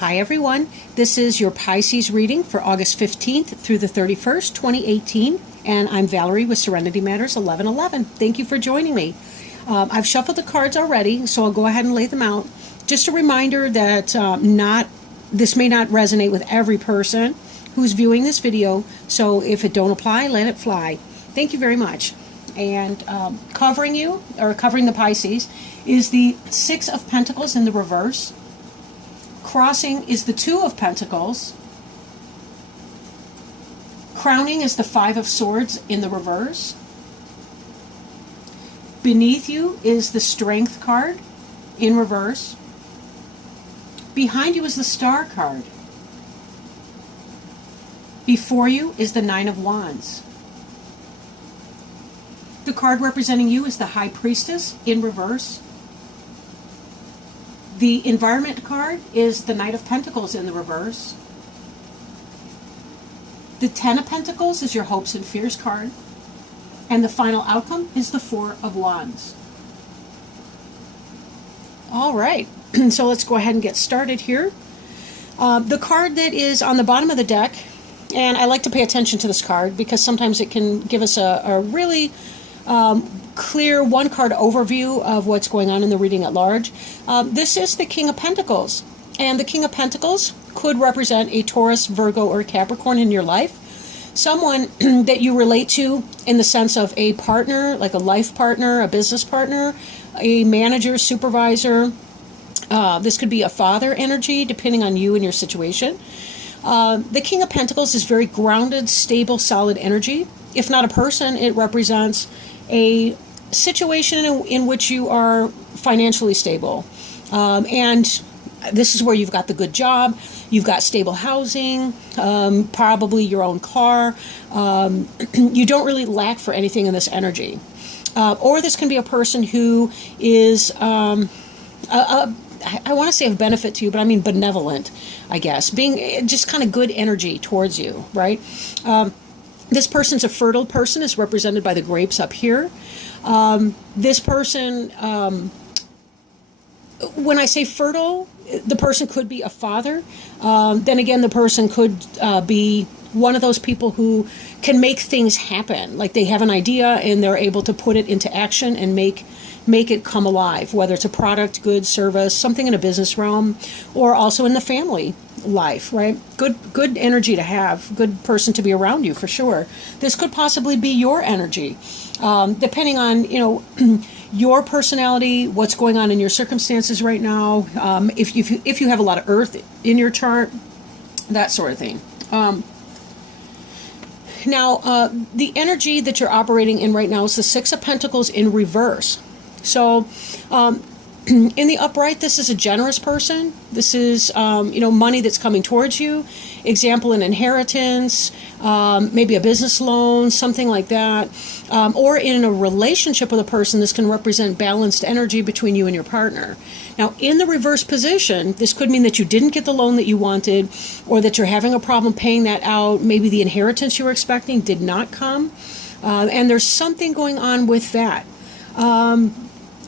Hi everyone, this is your Pisces reading for August 15th through the 31st, 2018, and I'm Valerie with Serenity Matters 1111. Thank you for joining me. I've shuffled the cards already, so I'll go ahead and lay them out. Just a reminder that this may not resonate with every person who's viewing this video, so if it don't apply, let it fly. Thank you very much. And covering the Pisces is the Six of Pentacles in the reverse. Crossing is the Two of Pentacles. Crowning is the Five of Swords in the reverse. Beneath you is the Strength card in reverse. Behind you is the Star card. Before you is the Nine of Wands. The card representing you is the High Priestess in reverse. The Environment card is the Knight of Pentacles in the reverse. The Ten of Pentacles is your Hopes and Fears card. And the final outcome is the Four of Wands. All right, so let's go ahead and get started here. The card that is on the bottom of the deck, and I like to pay attention to this card because sometimes it can give us a really clear one-card overview of what's going on in the reading at large. This is the King of Pentacles, and the King of Pentacles could represent a Taurus, Virgo, or Capricorn in your life. Someone that you relate to in the sense of a partner, like a life partner, a business partner, a manager, supervisor. This could be a father energy, depending on you and your situation. The King of Pentacles is very grounded, stable, solid energy. If not a person, it represents a situation in which you are financially stable. And this is where you've got the good job, you've got stable housing, probably your own car. You don't really lack for anything in this energy. Or this can be a person who is, I want to say of benefit to you, but I mean benevolent, I guess. Being just kind of good energy towards you, right? This person's a fertile person, is represented by the grapes up here. This person, when I say fertile, the person could be a father. Then again, the person could be one of those people who can make things happen. Like they have an idea and they're able to put it into action and make it come alive, whether it's a product, good, service, something in a business realm, or also in the family life, right? Good energy to have, good person to be around you for sure. This could possibly be your energy, depending on, your personality, what's going on in your circumstances right now, if you have a lot of earth in your chart, that sort of thing. Now, the energy that you're operating in right now is the Six of Pentacles in reverse. So, in the upright, this is a generous person. This is, money that's coming towards you. Example, an inheritance, maybe a business loan, something like that. Or in a relationship with a person, this can represent balanced energy between you and your partner. Now, in the reverse position, this could mean that you didn't get the loan that you wanted, or that you're having a problem paying that out. Maybe the inheritance you were expecting did not come. And there's something going on with that.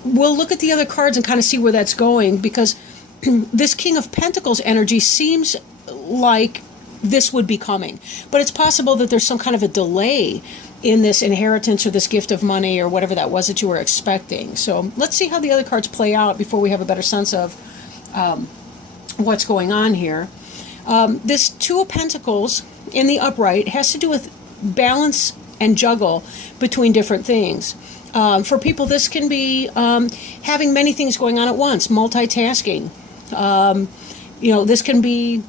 We'll look at the other cards and kind of see where that's going, because this King of Pentacles energy seems like this would be coming. But it's possible that there's some kind of a delay in this inheritance or this gift of money or whatever that was that you were expecting. So let's see how the other cards play out before we have a better sense of what's going on here. This Two of Pentacles in the upright has to do with balance and juggle between different things. For people, this can be having many things going on at once, multitasking. This can be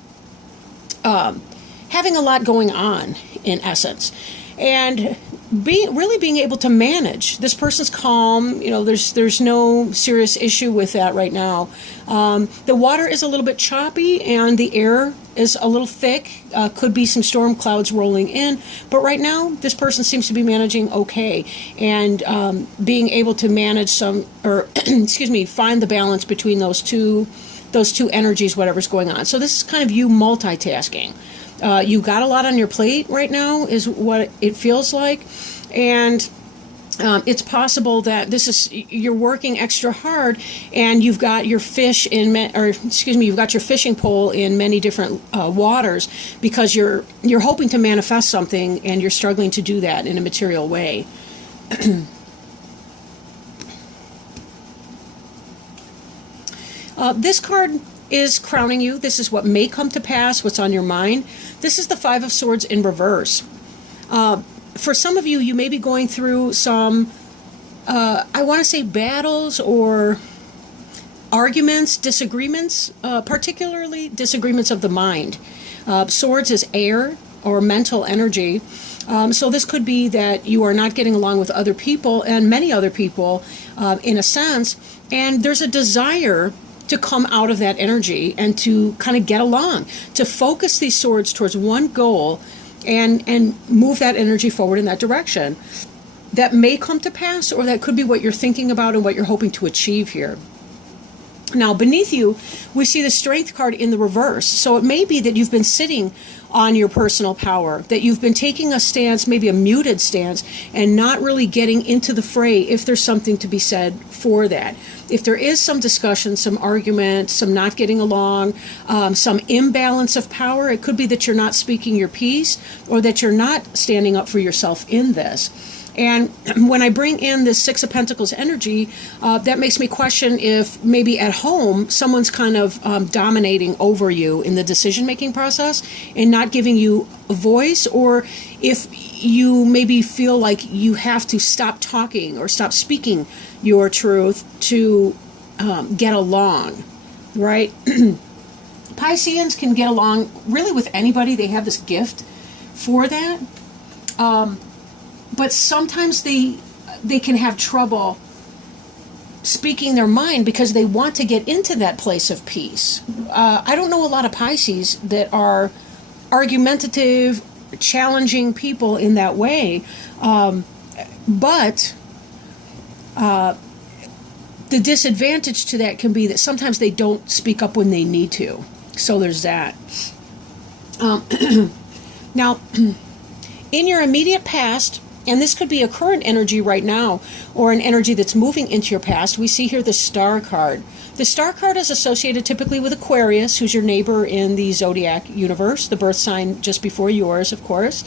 having a lot going on, in essence. And really being able to manage. This person's calm. There's no serious issue with that right now. The water is a little bit choppy and the air is a little thick. Could be some storm clouds rolling in. But right now, this person seems to be managing okay and being able to manage find the balance between those two energies, whatever's going on. So this is kind of you multitasking. You got a lot on your plate right now is what it feels like. And It's possible that you're working extra hard, and you've got your fish you've got your fishing pole in many different waters, because you're hoping to manifest something, and you're struggling to do that in a material way. This card is crowning you. This is what may come to pass, what's on your mind. This is the Five of Swords in reverse. For some of you, you may be going through some, I want to say, battles or arguments, disagreements, particularly disagreements of the mind. Swords is air or mental energy. So this could be that you are not getting along with other people, and many other people, in a sense, and there's a desire to come out of that energy and to kind of get along, to focus these swords towards one goal, and move that energy forward in that direction. That may come to pass, or that could be what you're thinking about and what you're hoping to achieve here. Now, beneath you, we see the Strength card in the reverse. So it may be that you've been sitting on your personal power, that you've been taking a stance, maybe a muted stance, and not really getting into the fray if there's something to be said for that. If there is some discussion, some argument, some not getting along, some imbalance of power, it could be that you're not speaking your piece, or that you're not standing up for yourself in this. And when I bring in this Six of Pentacles energy, that makes me question if maybe at home someone's kind of dominating over you in the decision-making process and not giving you a voice, or if you maybe feel like you have to stop talking or stop speaking your truth to get along, right? Pisceans can get along really with anybody. They have this gift for that. But sometimes they can have trouble speaking their mind because they want to get into that place of peace. I don't know a lot of Pisces that are argumentative, challenging people in that way. But the disadvantage to that can be that sometimes they don't speak up when they need to. So there's that. Now, in your immediate past, and this could be a current energy right now, or an energy that's moving into your past, we see here the Star card. The Star card is associated typically with Aquarius, who's your neighbor in the zodiac universe, the birth sign just before yours, of course.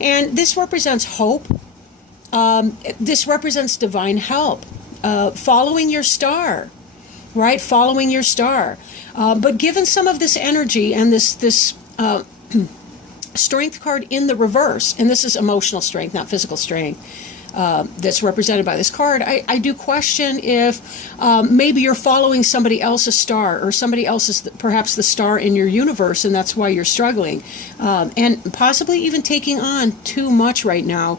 And this represents hope. This represents divine help. Following your star, right? Following your star. But given some of this energy and this Strength card in the reverse, and this is emotional strength, not physical strength, that's represented by this card, I do question if maybe you're following somebody else's star, or somebody else's, perhaps the star in your universe, and that's why you're struggling, and possibly even taking on too much right now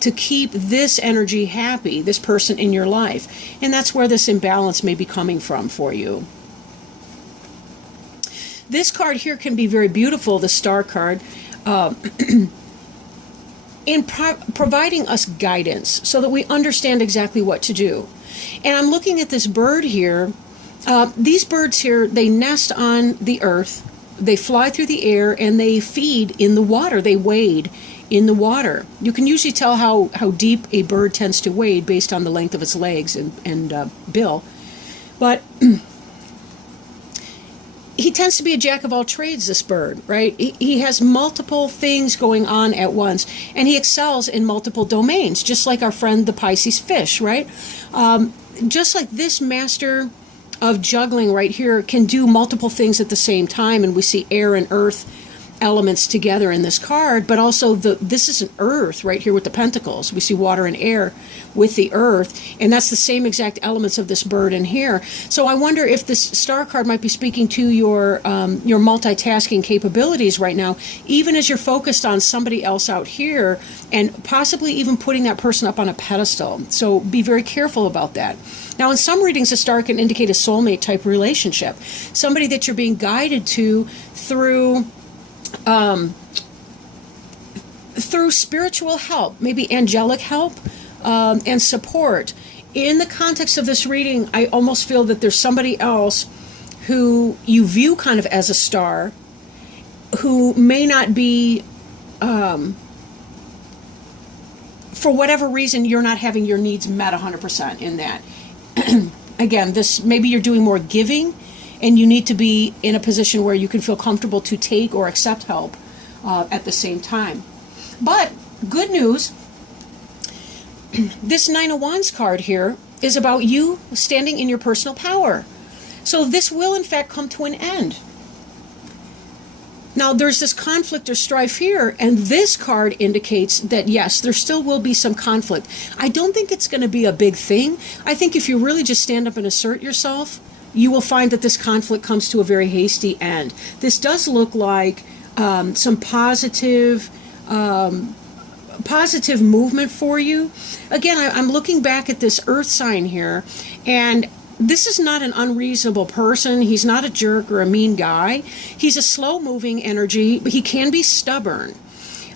to keep this energy happy, this person in your life, and that's where this imbalance may be coming from for you. This card here can be very beautiful, the Star card, in providing us guidance so that we understand exactly what to do. And I'm looking at this bird here. These birds here, they nest on the earth, they fly through the air, and they feed in the water. They wade in the water. You can usually tell how deep a bird tends to wade based on the length of its legs and bill. But he tends to be a jack of all trades, this bird, right? He has multiple things going on at once, and he excels in multiple domains, just like our friend the Pisces fish, right? Just like this master of juggling right here can do multiple things at the same time, and we see air and earth elements together in this card, but also this is an earth right here with the pentacles. We see water and air with the earth, and that's the same exact elements of this bird in here. So I wonder if this Star card might be speaking to your multitasking capabilities right now, even as you're focused on somebody else out here, and possibly even putting that person up on a pedestal. So be very careful about that. Now, in some readings, a star can indicate a soulmate type relationship, somebody that you're being guided to through spiritual help, maybe angelic help, and support. In the context of this reading, I almost feel that there's somebody else who you view kind of as a star, who may not be for whatever reason, you're not having your needs met 100% in that. Again, this maybe you're doing more giving, and you need to be in a position where you can feel comfortable to take or accept help at the same time. But good news, this Nine of Wands card here is about you standing in your personal power. So this will, in fact, come to an end. Now, there's this conflict or strife here, and this card indicates that, yes, there still will be some conflict. I don't think it's going to be a big thing. I think if you really just stand up and assert yourself, you will find that this conflict comes to a very hasty end. This does look like some positive movement for you. Again, I'm looking back at this earth sign here, and this is not an unreasonable person. He's not a jerk or a mean guy. He's a slow-moving energy. He can be stubborn.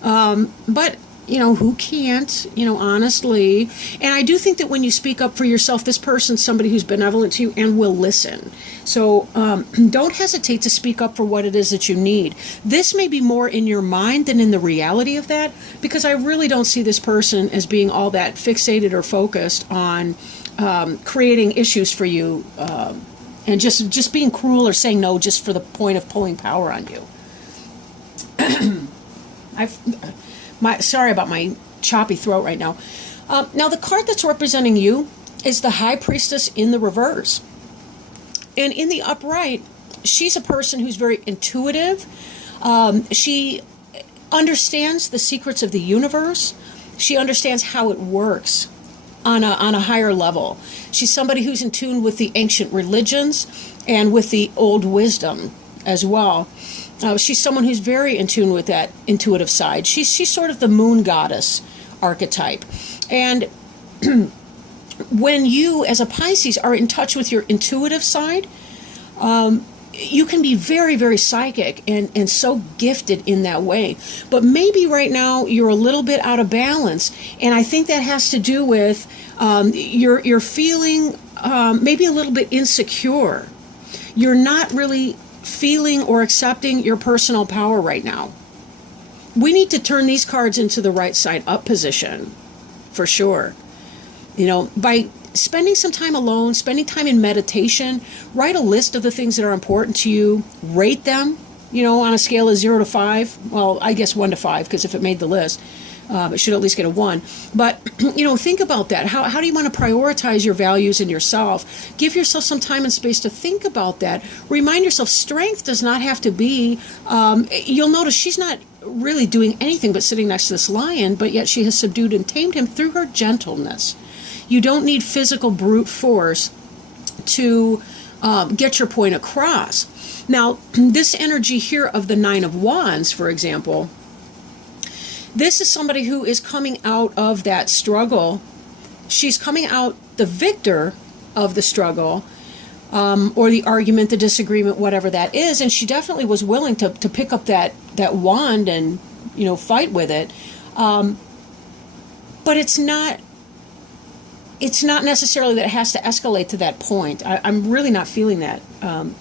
But, who can't, honestly. And I do think that when you speak up for yourself, this person's somebody who's benevolent to you and will listen. So don't hesitate to speak up for what it is that you need. This may be more in your mind than in the reality of that, because I really don't see this person as being all that fixated or focused on creating issues for you and just being cruel or saying no just for the point of pulling power on you. Sorry about my choppy throat right now. Now, the card that's representing you is the High Priestess in the reverse. And in the upright, she's a person who's very intuitive. She understands the secrets of the universe. She understands how it works on a higher level. She's somebody who's in tune with the ancient religions and with the old wisdom as well. She's someone who's very in tune with that intuitive side. She's sort of the moon goddess archetype. And when you, as a Pisces, are in touch with your intuitive side, you can be very, very psychic and so gifted in that way. But maybe right now you're a little bit out of balance. And I think that has to do with you're feeling maybe a little bit insecure. You're not really feeling or accepting your personal power right now. We need to turn these cards into the right side up position, for sure. By spending some time alone, spending time in meditation, write a list of the things that are important to you, rate them, on a scale of 0 to 5. Well, I guess 1 to 5, because if it made the list, it should at least get a 1. But, think about that. How do you want to prioritize your values and yourself? Give yourself some time and space to think about that. Remind yourself, strength does not have to be, you'll notice she's not really doing anything but sitting next to this lion, but yet she has subdued and tamed him through her gentleness. You don't need physical brute force to get your point across. Now, this energy here of the Nine of Wands, for example, this is somebody who is coming out of that struggle. She's coming out the victor of the struggle, or the argument, the disagreement, whatever that is. And she definitely was willing to pick up that wand and, fight with it. But it's not necessarily that it has to escalate to that point. I'm really not feeling that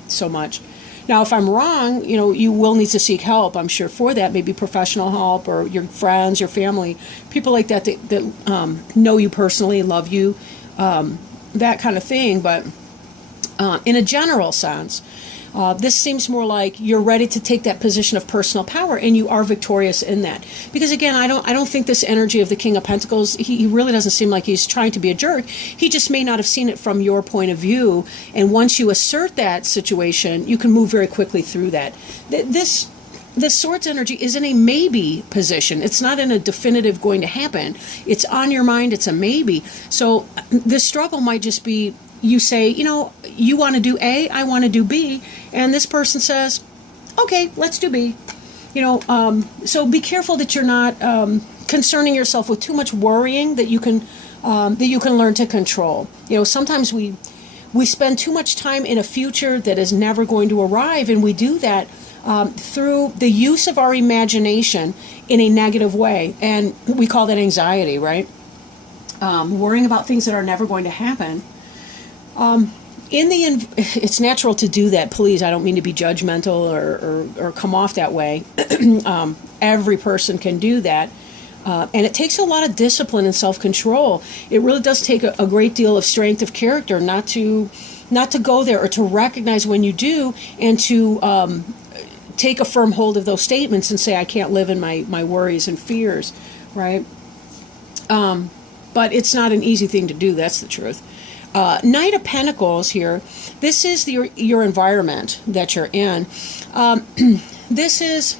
so much. Now, if I'm wrong, you will need to seek help, I'm sure, for that, maybe professional help or your friends, your family, people like that know you personally, love you, that kind of thing. But in a general sense, this seems more like you're ready to take that position of personal power, and you are victorious in that. Because again, I don't think this energy of the King of Pentacles, he really doesn't seem like he's trying to be a jerk. He just may not have seen it from your point of view. And once you assert that situation, you can move very quickly through that. This Swords energy is in a maybe position. It's not in a definitive going to happen. It's on your mind. It's a maybe. So this struggle might just be, you say, you want to do A, I want to do B, and this person says, okay, let's do B. So be careful that you're not concerning yourself with too much worrying that you can learn to control. Sometimes we spend too much time in a future that is never going to arrive, and we do that through the use of our imagination in a negative way, and we call that anxiety, right? Worrying about things that are never going to happen. It's natural to do that. Please, I don't mean to be judgmental or come off that way. Every person can do that. And it takes a lot of discipline and self-control. It really does take a great deal of strength of character not to go there, or to recognize when you do, and to take a firm hold of those statements and say, I can't live in my worries and fears, right? But it's not an easy thing to do, that's the truth. Knight of Pentacles here, this is your environment that you're in. This is...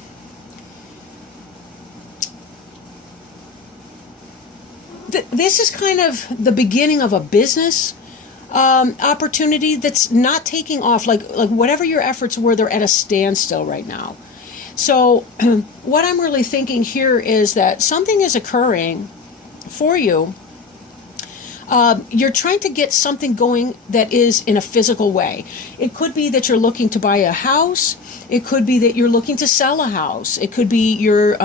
This is kind of the beginning of a business opportunity that's not taking off. Like whatever your efforts were, they're at a standstill right now. So what I'm really thinking here is that something is occurring for you. You're trying to get something going that is in a physical way. It could be that you're looking to buy a house. It could be that you're looking to sell a house. It could be you're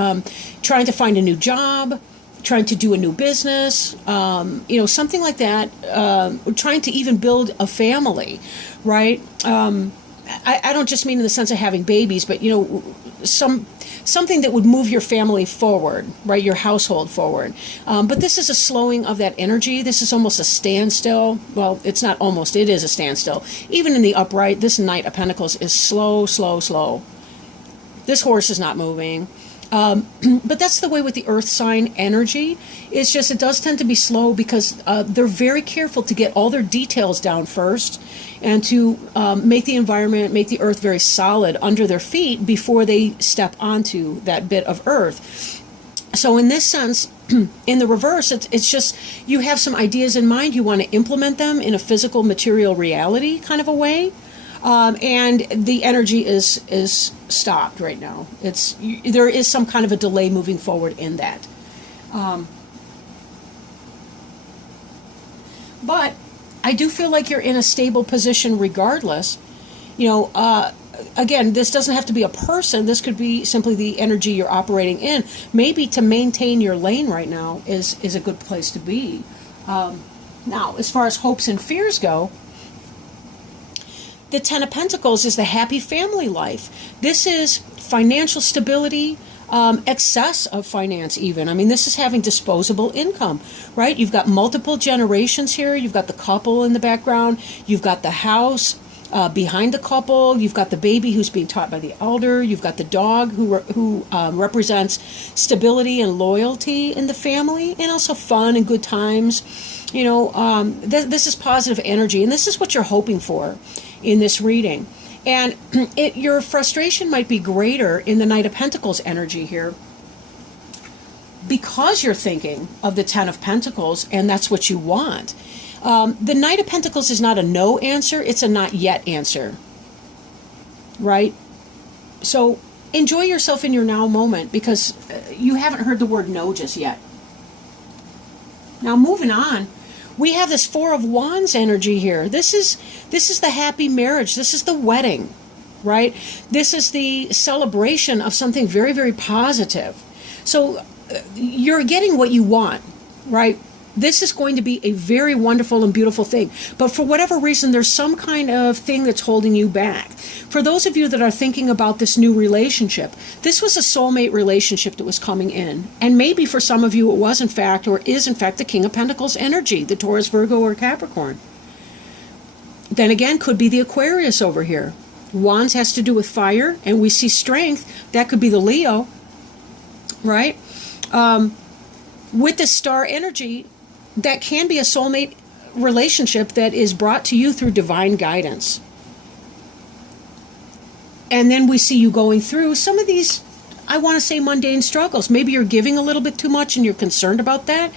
trying to find a new job, trying to do a new business, something like that, trying to even build a family, right? I don't just mean in the sense of having babies, but, something that would move your family forward, right? Your household forward. But this is a slowing of that energy. This is almost a standstill. Well, it's not almost, it is a standstill. Even in the upright, this Knight of Pentacles is slow, slow, slow. This horse is not moving. But that's the way with the earth sign energy. It's just, it does tend to be slow because they're very careful to get all their details down first, and to make the environment, make the earth very solid under their feet before they step onto that bit of earth. So in this sense, in the reverse, it's just, you have some ideas in mind, you want to implement them in a physical material reality kind of a way. And the energy is stopped right now. There is some kind of a delay moving forward in that. But I do feel like you're in a stable position regardless. Again, this doesn't have to be a person. This could be simply the energy you're operating in. Maybe to maintain your lane right now is a good place to be. Now, as far as hopes and fears go, the Ten of Pentacles is the happy family life. This is financial stability, excess of finance even. I mean, this is having disposable income, right? You've got multiple generations here. You've got the couple in the background. You've got the house behind the couple. You've got the baby who's being taught by the elder. You've got the dog who represents stability and loyalty in the family, and also fun and good times. This is positive energy, and this is what you're hoping for in this reading. And your frustration might be greater in the Knight of Pentacles energy here because you're thinking of the Ten of Pentacles, and that's what you want. The Knight of Pentacles is not a no answer, it's a not yet answer, right? So enjoy yourself in your now moment, because you haven't heard the word no just yet. Now moving on, we have this Four of Wands energy here. This is the happy marriage. This is the wedding, right? This is the celebration of something very, very positive. So you're getting what you want, right? This is going to be a very wonderful and beautiful thing. But for whatever reason, there's some kind of thing that's holding you back. For those of you that are thinking about this new relationship, this was a soulmate relationship that was coming in. And maybe for some of you it was in fact, or is in fact, the King of Pentacles energy, the Taurus, Virgo, or Capricorn. Then again, could be the Aquarius over here. Wands has to do with fire, and we see strength. That could be the Leo, right? With the star energy, that can be a soulmate relationship that is brought to you through divine guidance. And then we see you going through some of these, I want to say, mundane struggles. Maybe you're giving a little bit too much and you're concerned about that.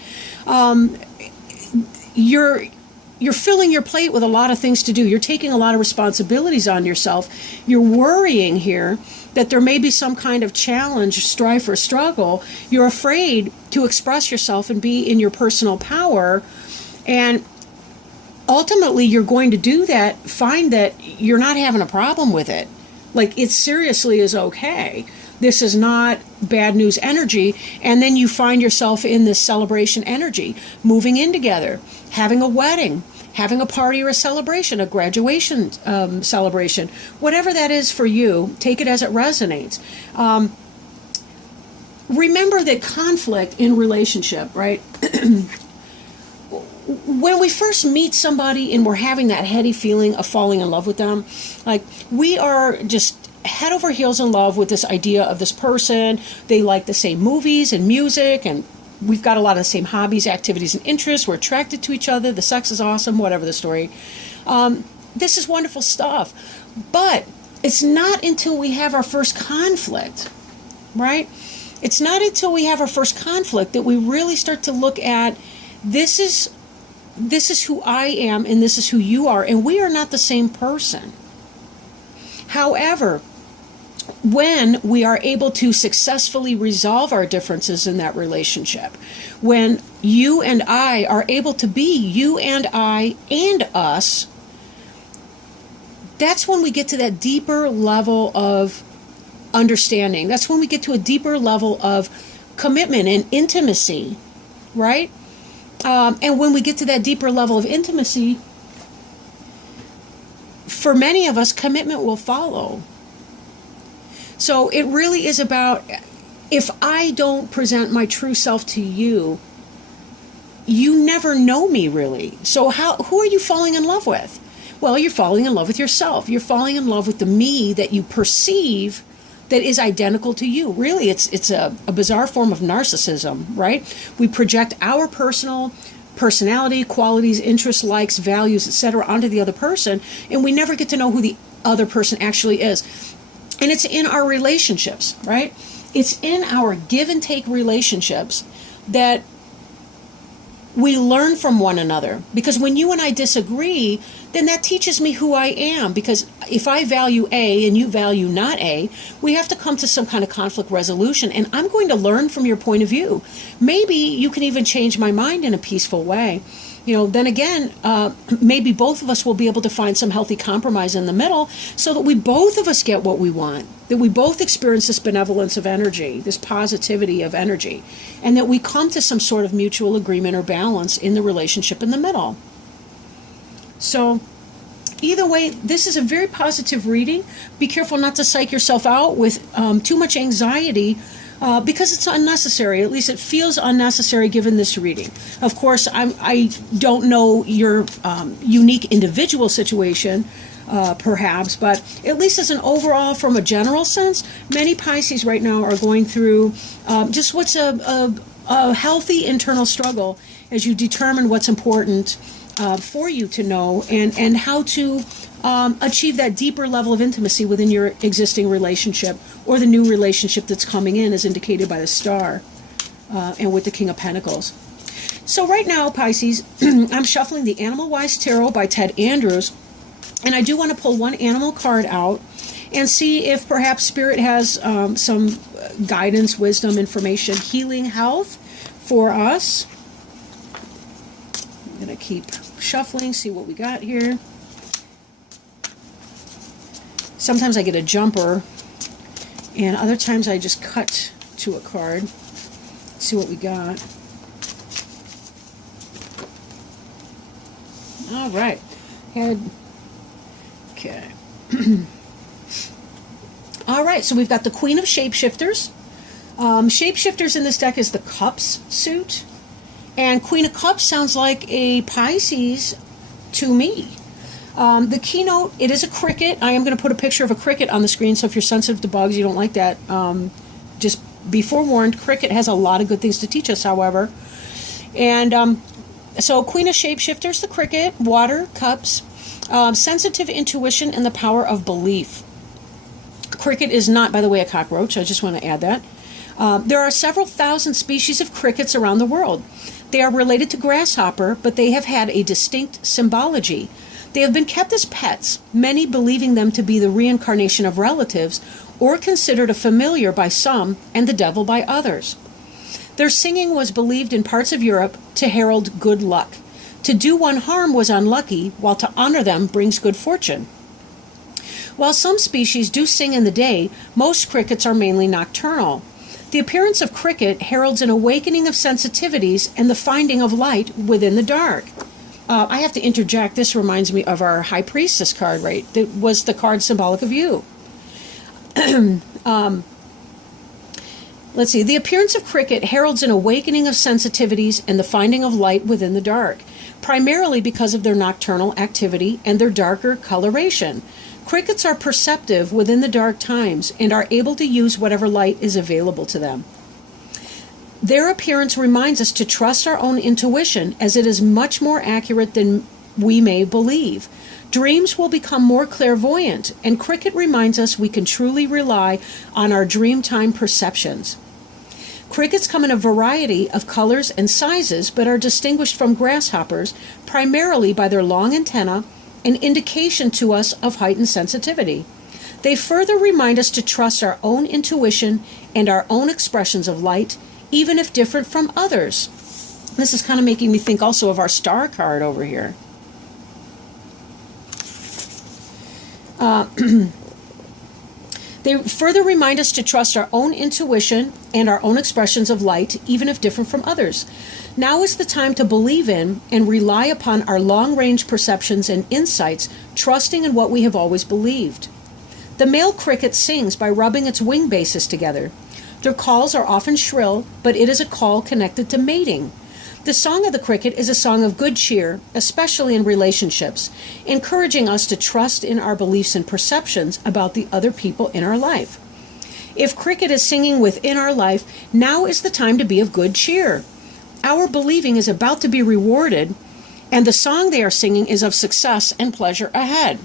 You're filling your plate with a lot of things to do. You're taking a lot of responsibilities on yourself. You're worrying here that there may be some kind of challenge, strife, or struggle. You're afraid to express yourself and be in your personal power. And ultimately, you're going to do that, find that you're not having a problem with it. Like, it seriously is okay. This is not bad news energy. And then you find yourself in this celebration energy, moving in together, having a wedding, having a party or a celebration, a graduation celebration, whatever that is for you, take it as it resonates. remember that conflict in relationship, right? When we first meet somebody and we're having that heady feeling of falling in love with them, like we are just head over heels in love with this idea of this person. They like the same movies and music, and we've got a lot of the same hobbies, activities, and interests. We're attracted to each other. The sex is awesome, whatever the story. This is wonderful stuff. But it's not until we have our first conflict, right? It's not until we have our first conflict that we really start to look at this is who I am and this is who you are, and we are not the same person. However, when we are able to successfully resolve our differences in that relationship, when you and I are able to be you and I and us, that's when we get to that deeper level of understanding. That's when we get to a deeper level of commitment and intimacy, right? And when we get to that deeper level of intimacy, for many of us, commitment will follow. So it really is about, if I don't present my true self to you, you never know me really. So who are you falling in love with? Well, you're falling in love with yourself. You're falling in love with the me that you perceive that is identical to you. Really, it's a bizarre form of narcissism, right? We project our personality, qualities, interests, likes, values, etc. onto the other person, and we never get to know who the other person actually is. And it's in our relationships, right? It's in our give and take relationships that we learn from one another. Because when you and I disagree, then that teaches me who I am. Because if I value A and you value not A, we have to come to some kind of conflict resolution. And I'm going to learn from your point of view. Maybe you can even change my mind in a peaceful way. Then again, maybe both of us will be able to find some healthy compromise in the middle so that we both of us get what we want, that we both experience this benevolence of energy, this positivity of energy, and that we come to some sort of mutual agreement or balance in the relationship in the middle. So either way, this is a very positive reading. Be careful not to psych yourself out with too much anxiety, because it's unnecessary. At least it feels unnecessary given this reading. Of course, I don't know your unique individual situation, perhaps, but at least as an overall, from a general sense, many Pisces right now are going through just what's a healthy internal struggle as you determine what's important for you to know and how to achieve that deeper level of intimacy within your existing relationship or the new relationship that's coming in, as indicated by the star and with the King of Pentacles. So right now, Pisces, I'm shuffling the Animal Wise Tarot by Ted Andrews, and I do want to pull one animal card out and see if perhaps Spirit has some guidance, wisdom, information, healing, health for us. I'm going to keep shuffling, see what we got here. Sometimes I get a jumper, and other times I just cut to a card. Let's see what we got. All right. Head. Okay. All right, so we've got the Queen of Shapeshifters. Shapeshifters in this deck is the Cups suit. And Queen of Cups sounds like a Pisces to me. The keynote, it is a cricket. I am going to put a picture of a cricket on the screen, so if you're sensitive to bugs, you don't like that, just be forewarned. Cricket has a lot of good things to teach us, however. And so Queen of Shapeshifters, the cricket, water, cups, sensitive intuition, and the power of belief. Cricket is not, by the way, a cockroach. I just want to add that. There are several thousand species of crickets around the world. They are related to grasshopper, but they have had a distinct symbology. They have been kept as pets, many believing them to be the reincarnation of relatives, or considered a familiar by some and the devil by others. Their singing was believed in parts of Europe to herald good luck. To do one harm was unlucky, while to honor them brings good fortune. While some species do sing in the day, most crickets are mainly nocturnal. The appearance of cricket heralds an awakening of sensitivities and the finding of light within the dark. I have to interject, this reminds me of our High Priestess card, right? That was the card symbolic of you. Let's see. The appearance of cricket heralds an awakening of sensitivities and the finding of light within the dark, primarily because of their nocturnal activity and their darker coloration. Crickets are perceptive within the dark times and are able to use whatever light is available to them. Their appearance reminds us to trust our own intuition, as it is much more accurate than we may believe. Dreams will become more clairvoyant, and cricket reminds us we can truly rely on our dreamtime perceptions. Crickets come in a variety of colors and sizes, but are distinguished from grasshoppers primarily by their long antennae, an indication to us of heightened sensitivity. They further remind us to trust our own intuition and our own expressions of light, even if different from others. This is kind of making me think also of our star card over here. They further remind us to trust our own intuition and our own expressions of light, even if different from others. Now is the time to believe in and rely upon our long-range perceptions and insights, trusting in what we have always believed. The male cricket sings by rubbing its wing bases together. Their calls are often shrill, but it is a call connected to mating. The song of the cricket is a song of good cheer, especially in relationships, encouraging us to trust in our beliefs and perceptions about the other people in our life. If cricket is singing within our life, now is the time to be of good cheer. Our believing is about to be rewarded, and the song they are singing is of success and pleasure ahead.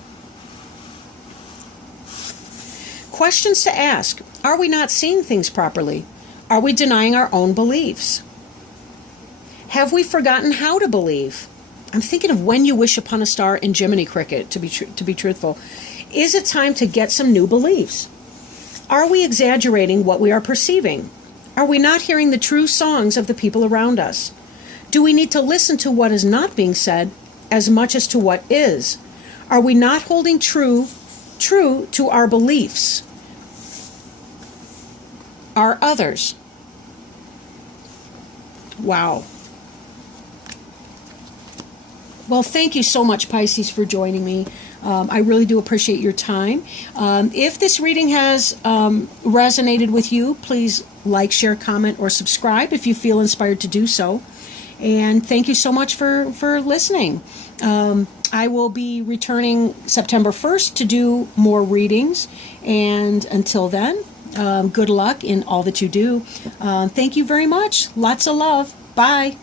Questions to ask. Are we not seeing things properly? Are we denying our own beliefs? Have we forgotten how to believe? I'm thinking of When You Wish Upon a Star in Jiminy Cricket, to be truthful. Is it time to get some new beliefs? Are we exaggerating what we are perceiving? Are we not hearing the true songs of the people around us? Do we need to listen to what is not being said as much as to what is? Are we not holding true to our beliefs? Are others? Wow. Well, thank you so much, Pisces, for joining me. I really do appreciate your time. If this reading has resonated with you, please like, share, comment, or subscribe if you feel inspired to do so. And thank you so much for listening. I will be returning September 1st to do more readings. And until then, good luck in all that you do. Thank you very much. Lots of love. Bye.